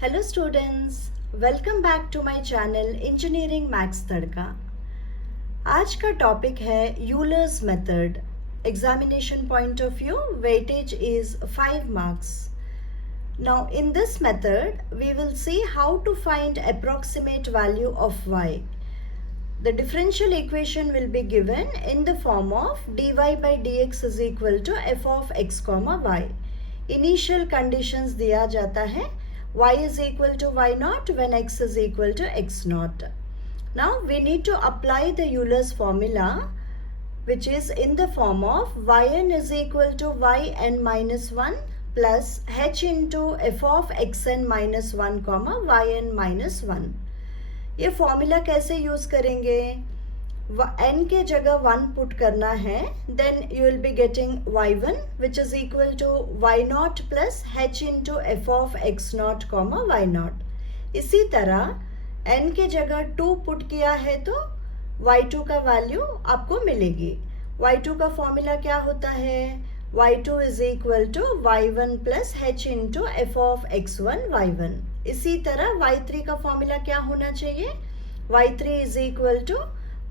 Hello students, welcome back to my channel engineering maths Tadka. आज का topic है Euler's method. Examination point of view, weightage is 5 marks. Now in this method we will see how to find approximate value of y. The differential equation will be given in the form of dy by dx is equal to f of x comma y. Initial conditions दिया जाता है y is equal to y naught when x is equal to x naught. Now we need to apply the Euler's formula, which is in the form of yn is equal to yn minus 1 plus h into f of xn minus 1 comma yn minus 1. ये formula कैसे use करेंगे? n के जगह 1 put करना है, then you will be getting y1 which is equal to y nought plus h into f of x nought comma y nought. इसी तरह n के जगह 2 पुट किया है तो y2 का वैल्यू आपको मिलेगी. y2 का फॉर्मूला क्या होता है? y2 is equal to y1 plus h into f of x1 y1. इसी तरह y3 का फॉर्मूला क्या होना चाहिए? y3 is equal to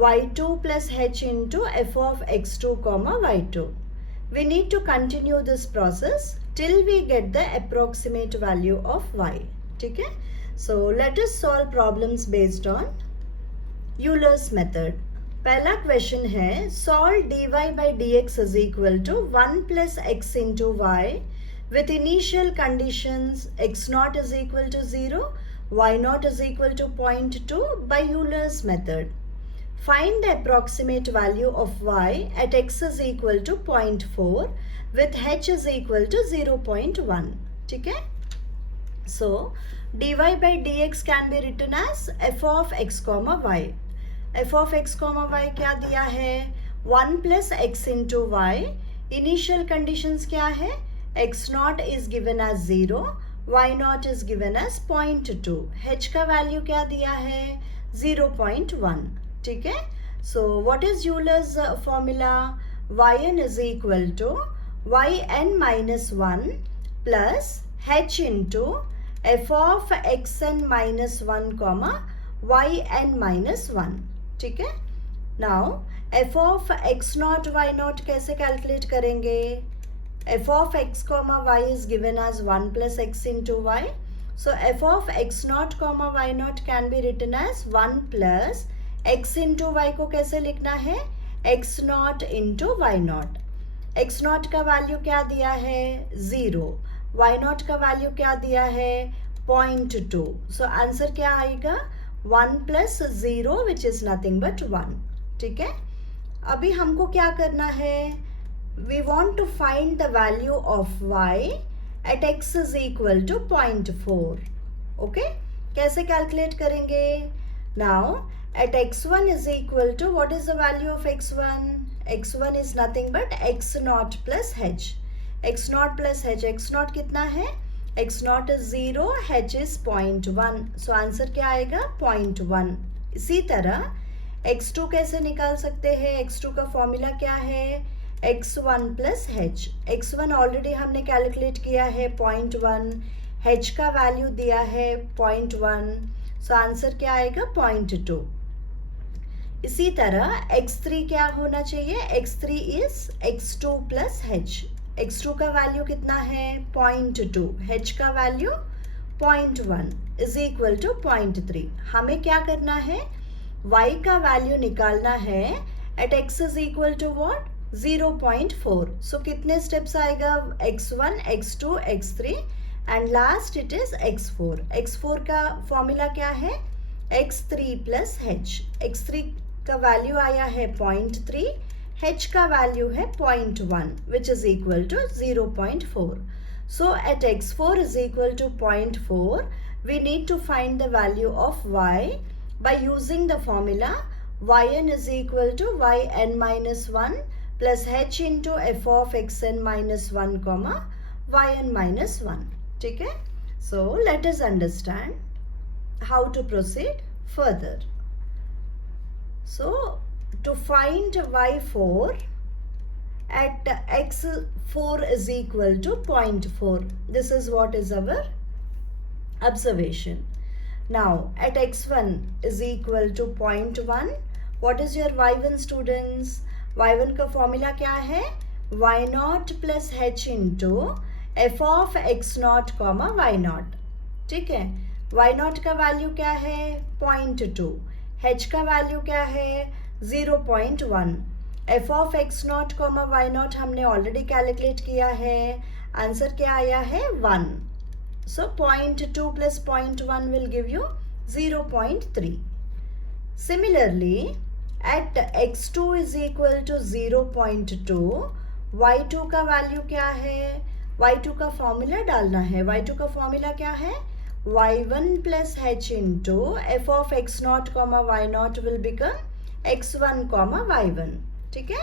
y2 plus h into f of x2 comma y2. We need to continue this process till we get the approximate value of y. ठीक है? So let us solve problems based on Euler's method. पहला question है, solve dy by dx is equal to 1 plus x into y with initial conditions x naught is equal to 0, y naught is equal to 0.2 by Euler's method. Find the approximate value of y at x is equal to 0.4 with h is equal to 0.1. ठीक है? So dy by dx can be written as f of x comma y. f of x comma y क्या दिया है? 1 plus x into y. Initial conditions क्या है? x naught is given as 0, y naught is given as 0.2. h का value क्या दिया है? 0.1. ठीक है? So what is Euler's formula? yn is equal to yn minus 1 plus h into f of xn minus 1 comma yn minus 1. ठीक है? Now f of x naught y naught कैसे calculate करेंगे? f of x comma y is given as 1 plus x into y. So f of x naught comma y naught can be written as 1 plus x into y को कैसे लिखना है? x nought into y nought. x nought का value क्या दिया है? 0. y not का value क्या दिया है? 0.2. सो आंसर क्या आएगा? 1 plus 0 which is nothing but 1. ठीक है? अभी हमको क्या करना है? We want to find the value of y at x is equal to 0.4. Okay? कैसे कैलकुलेट करेंगे? Now at x1 is equal to, what is the value of x1? x1 is nothing but x naught plus h. x naught plus h. x naught कितना है? x naught is 0, h is 0.1. So answer क्या आएगा? 0.1. इसी तरह x2 कैसे निकाल सकते हैं? x2 का फॉर्मूला क्या है? x1 plus h. x1 already हमने कैलकुलेट किया है 0.1. h का वैल्यू दिया है 0.1. सो आंसर क्या आएगा? 0.2. इसी तरह x3 क्या होना चाहिए? x3 is x2 plus h. x2 का वैल्यू कितना है? 0.2. h का वैल्यू 0.1 इज इक्वल टू 0.3. हमें क्या करना है? y का वैल्यू निकालना है at x is equal to what? 0.4. So कितने स्टेप्स आएगा? x1, x2, x3 and last it is x4. x4 का फॉर्मूला क्या है? x3 plus h. x3 का वैल्यू आया है 0.3, h का वैल्यू है 0.1 which is equal to 0.4. So at x4 is equal to 0.4 we need to find the value of y by using the formula yn is equal to yn minus 1 plus h into f of xn minus 1 comma yn minus 1. ठीक है? So let us understand how to proceed further. So to find y4 at x4 is equal to 0.4. This is what is our observation. Now at x1 is equal to 0.1, what is your y1 students? y1 का formula क्या है? y0 plus h into f of x nought comma y nought. ठीक है, y0 का value क्या है? 0.2. h का value क्या है? 0.1. F of x nought comma y nought हमने ऑलरेडी कैलकुलेट किया है. आंसर क्या आया है? 1. So 0.2 plus 0.1 will give you 0.3. Similarly, at x2 is equal to 0.2, y2 का वैल्यू क्या है? y2 का फॉर्मूला डालना है. y2 का फॉर्मूला क्या है? y1 plus h into f of x naught comma y naught will become x1 comma y1. ठीक है,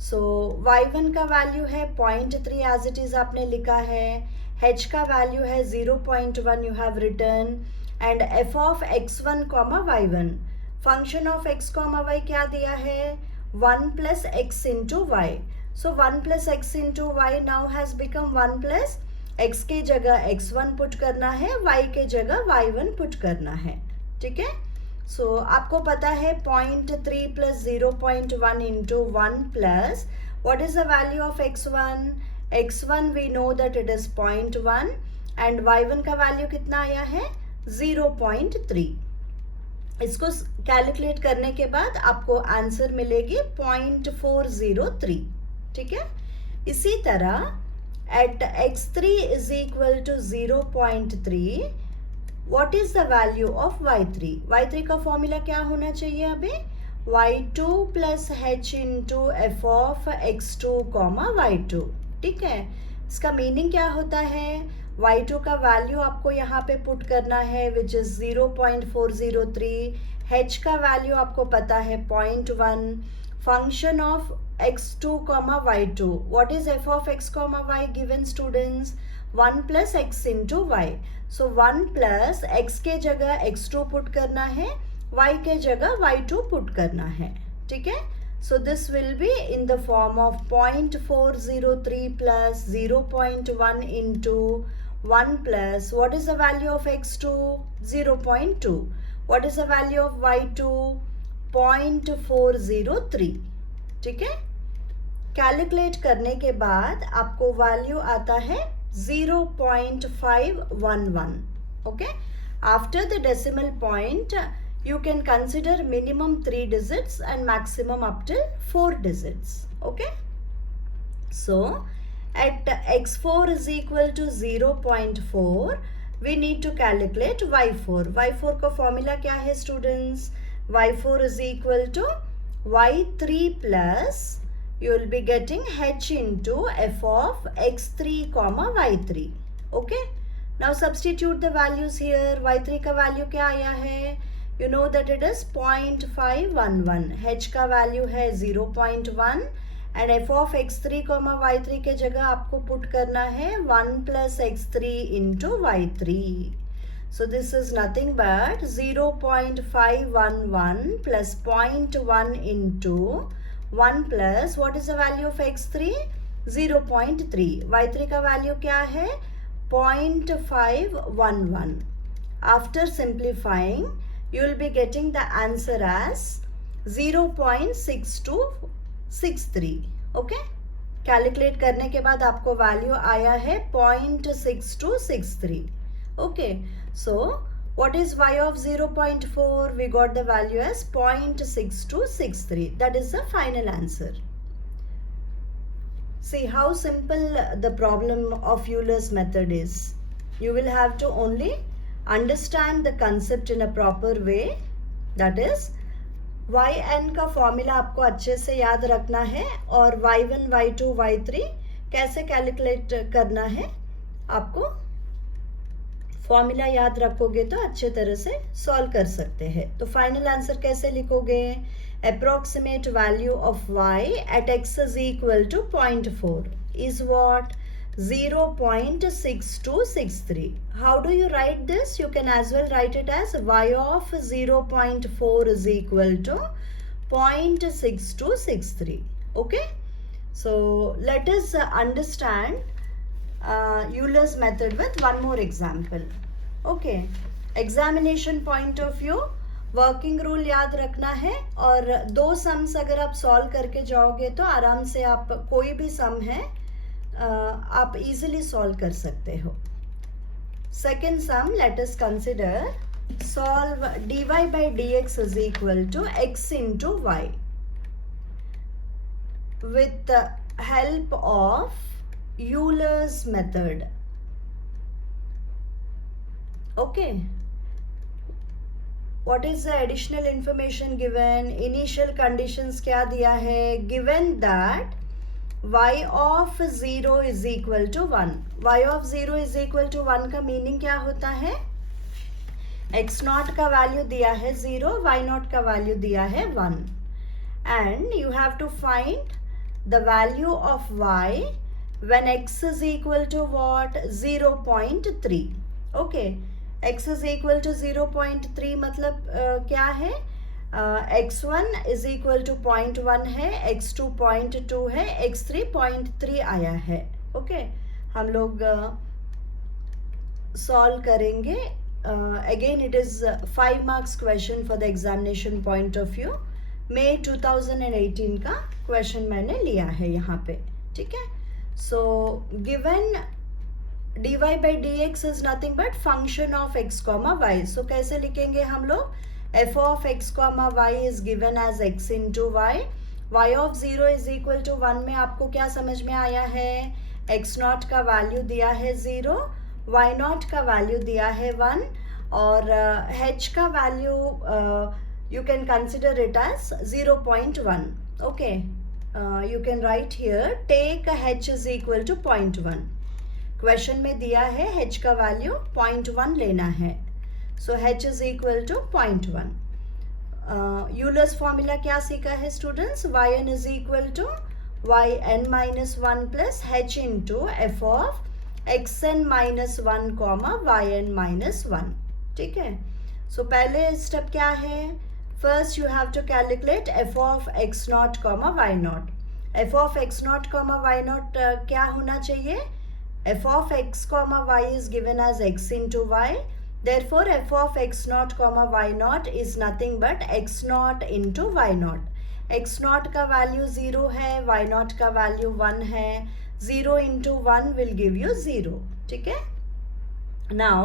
सो y1 का वैल्यू है 0.3 एज इट इज आपने लिखा है. h का वैल्यू है 0.1 you have written. And f of x1 comma y1, function of x comma y क्या दिया है? 1 plus x into y. So 1 plus x into y now has become 1 plus x के जगह x1 पुट करना है, y के जगह y1 put करना है. ठीक है, सो आपको पता है 0.3 plus 0.1 into 1 plus what is the value of x1? x1 we know that it is 0.1 and y1 का वैल्यू कितना आया है? 0.3. इसको कैलकुलेट करने के बाद आपको आंसर मिलेगी 0.403. ठीक है, इसी तरह at x3 is equal to 0.3, what is the value of y3? y3 का फॉर्मूला क्या होना चाहिए अभी? y2 plus h into f of x2 comma y2. ठीक है, इसका मीनिंग क्या होता है? y2 का वैल्यू आपको यहाँ पे पुट करना है विच इज 0.403. h का वैल्यू आपको पता है 0.1. Function of x2 comma y2, what is f of x comma y given students? 1 plus x into y. so 1 plus x के जगह x2 पुट करना है, y के जगह y2 पुट करना है. ठीक है, so this will be in the form of 0.403 plus 0.1 into 1 plus what is the value of x2? 0.2. what is the value of y2? 0.403. ठीक है, कैलकुलेट करने के बाद आपको वैल्यू आता है 0.511. Okay, after the decimal point you can consider minimum 3 digits and maximum up till 4 digits. Okay, so at x4 is equal to 0.4 we need to calculate y4. y4 का formula क्या है students? y4 is equal to y3 plus you will be getting h into f of x3 comma y3. Okay, now substitute the values here. y3 का value क्या आया है? you know that it is 0.511. h का value है 0.1 and f of x3 comma y3 के जगह आपको put करना है 1 plus x3 into y3. so this is nothing but 0.511 plus 0.1 into 1 plus what is the value of x3? 0.3. y3 का value क्या है? 0.511. after simplifying you will be getting the answer as 0.6263. okay, calculate करने के बाद आपको value आया है 0.6263. okay, so what is y of 0.4? we got the value as 0.6263. that is the final answer. see how simple the problem of Euler's method is. you will have to only understand the concept in a proper way, that is yn का formula आपको अच्छे से याद रखना है और y1 y2 y3 कैसे calculate करना है आपको फॉर्मूला याद रखोगे तो अच्छे तरह से सॉल्व कर सकते हैं. तो फाइनल आंसर कैसे लिखोगे? Approximate value of y at x is equal to 0.4 is what? 0.6263. how do you write this? you can as well write it as y of 0.4 is equal to 0.6263. okay, so let us understand Euler's method with one more example. Okay, examination point of view working rule याद रखना है, और 2 sums अगर आप solve करके जाओगे तो आराम से आप कोई भी सम है आप इजीली सॉल्व कर सकते हो. Second sum, let us consider solve dy by dx is equal to x into y with the help of Euler's method. Okay, what is the additional information given? Initial conditions क्या दिया है? Given that y of 0 is equal to 1. y of 0 is equal to 1 का meaning क्या होता है? x nought का value दिया है 0, y नॉट का वैल्यू दिया है 1, and you have to find the value of y when x is equal to what? 0.3. Okay, x is equal to 0.3 मतलब क्या है? x1 is equal to 0.1 है, x2 0.2 है, x3 0.3 आया है. ओके, हम लोग सॉल्व करेंगे. Again it is 5 marks question for the examination point of view. May 2018 का क्वेश्चन मैंने लिया है यहाँ पे, ठीक है. So given dy by dx is nothing but function of x comma y. So कैसे लिखेंगे हम लोग? f of x comma y is given as x into y. y of 0 is equal to 1 में आपको क्या समझ में आया है? x नॉट का वैल्यू दिया है 0, y नॉट का वैल्यू दिया है 1, और h का value you can consider it as 0.1. okay, you can write here take h is equal to 0.1. Question में दिया है h का वैल्यू 0.1 लेना है, so h is equal to 0.1. Euler's formula क्या सीखा है students? yn is equal to yn minus 1 plus h into f of xn minus 1 comma yn minus 1. ठीक है. सो पहले स्टेप क्या है? First you have to calculate f of x nought comma y nought. f of x nought comma y nought क्या होना चाहिए? f of x comma y is given as x into y. therefore f of x nought comma y nought is nothing but x nought into y nought. x nought का value 0 है, y not का value 1 है. 0 into 1 will give you 0. ठीक है. now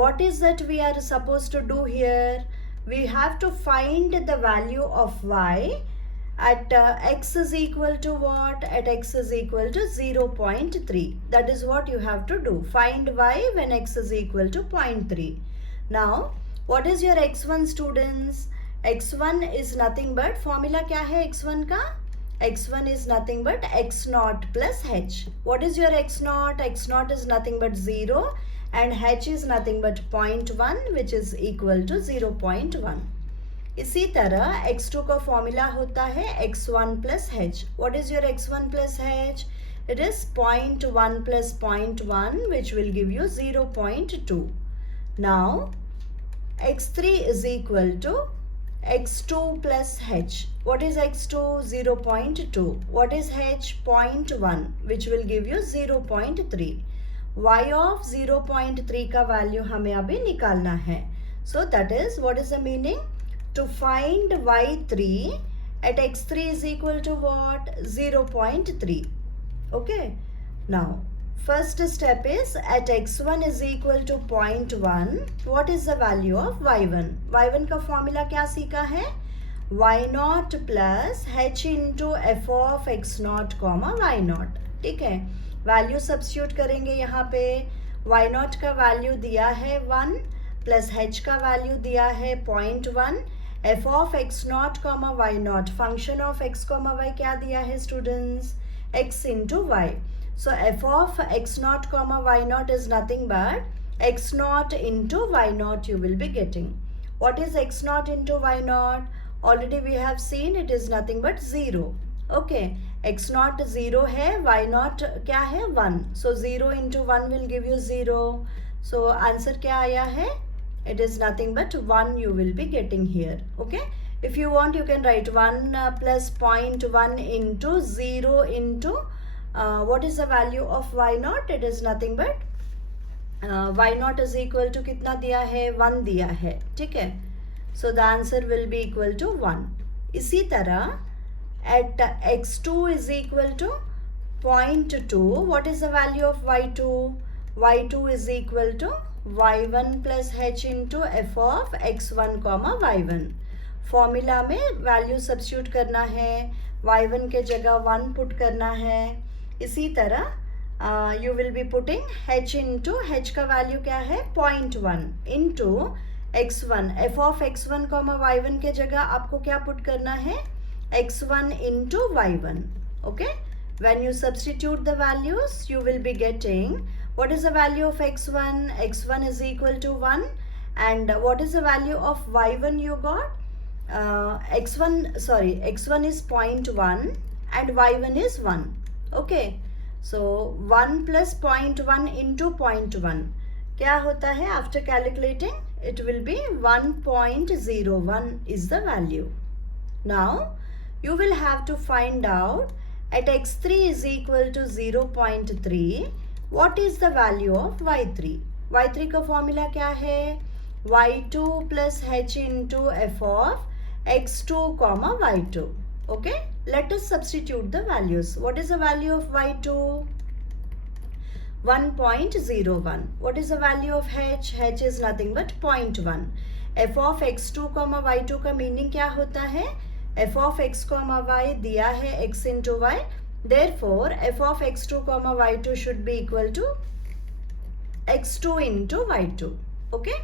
what is that we are supposed to do here? We have to find the value of y at x is equal to what? At x is equal to 0.3. that is what you have to do. Find y when x is equal to 0.3. now what is your x1 students? x1 is nothing but, formula क्या है x1 का? x1 is nothing but x naught plus h. what is your x naught? x naught is nothing but 0, and h is nothing but 0.1 which is equal to 0.1. इसी तरह x2 का formula होता है x1 plus h. what is your x1 plus h? it is 0.1 plus 0.1 which will give you 0.2. now x3 is equal to x2 plus h. what is x2? 0.2. what is h? 0.1 which will give you 0.3. y of 0.3 का value हमें अभी निकालना है. so that is, what is the meaning? to find y3 at x3 is equal to what? 0.3. okay, now first step is at x1 is equal to 0.1. what is the value of y1? y1 का formula क्या सीखा है? y nought plus h into f of x nought comma y not. ठीक है. Value substitute करेंगे यहाँ पे. y not का वैल्यू दिया है 1 प्लस h का वैल्यू दिया है 0.1. f of x nought comma y not, function of x comma y क्या दिया है students? x into y. so f of x naught comma y naught is nothing but x naught into y naught you will be getting. what is x naught into y naught? already we have seen it is nothing but 0. okay, x naught 0 है, y naught क्या है? 1. so 0 into 1 will give you 0. so answer क्या आया है? it is nothing but 1 you will be getting here. okay, if you want you can write 1 plus 0.1 into 0 into what is the value of y naught? it is nothing but y nought is equal to कितना दिया है, 1 दिया है, ठीक है. So the answer will be equal to 1. इसी तरह at x2 is equal to 0.2, what is the value of y2? y2 is equal to y1 plus h into f of x1 comma y1. Formula में value substitute करना है, y1 के जगह 1 put करना है. इसी तरह you will be putting h into h का वैल्यू क्या है, 0.1 into x1, f of x1 comma y1 के जगह आपको क्या पुट करना है, x1 into y1. Okay, when you substitute the values you will be getting, what is the value of x1? x1 is equal to 1. And what is the value of y1 you got? x1 is 0.1 and y1 is 1. Okay, so 1 plus 0.1 into 0.1 क्या होता है, after calculating it will be 1.01 is the value. Now you will have to find out at x3 is equal to 0.3 what is the value of y3. y3 का formula क्या है, y2 plus h into f of x2 comma y2. Okay, let us substitute the values. What is the value of y2? 1.01. What is the value of h? h is nothing but 0.1. f of x2 comma y2 का meaning क्या होता है, f of x comma y दिया है x into y, therefore f of x2 comma y2 should be equal to x2 into y2. Okay,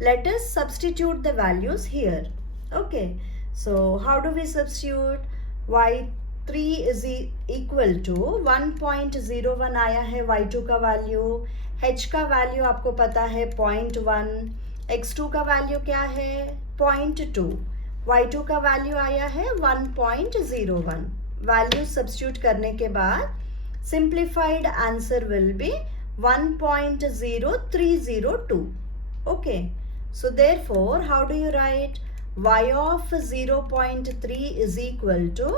let us substitute the values here. Okay, so how do we substitute? y3 is equal to 1.01 आया है y2 का value, h का value आपको पता है 0.1, x2 का value क्या है 0.2, y2 का वैल्यू आया है 1.01. वैल्यू सब्स्टिट्यूट करने के बाद simplified answer will B 1.0302. Okay, so therefore how do you right, y of 0.3 is equal to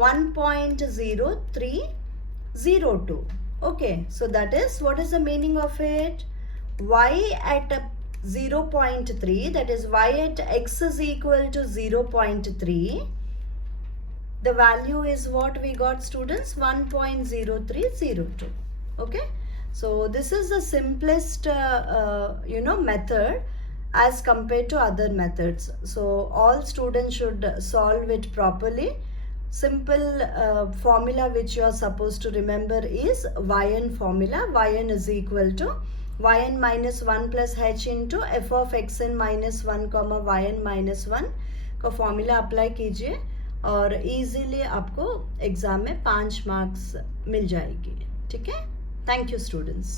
1.0302. Okay, so that is, what is the meaning of it, y at 0.3, that is y at x is equal to 0.3. The value is what we got, students, 1.0302. Okay, so this is the simplest method as compared to other methods. So all students should solve it properly. Simple formula which you are supposed to remember is yn formula. Yn is equal to yn minus 1 plus h into f of xn minus 1 comma yn minus 1 का formula apply कीजिए और easily आपको exam में 5 marks मिल जाएगी. ठीक है, thank you students.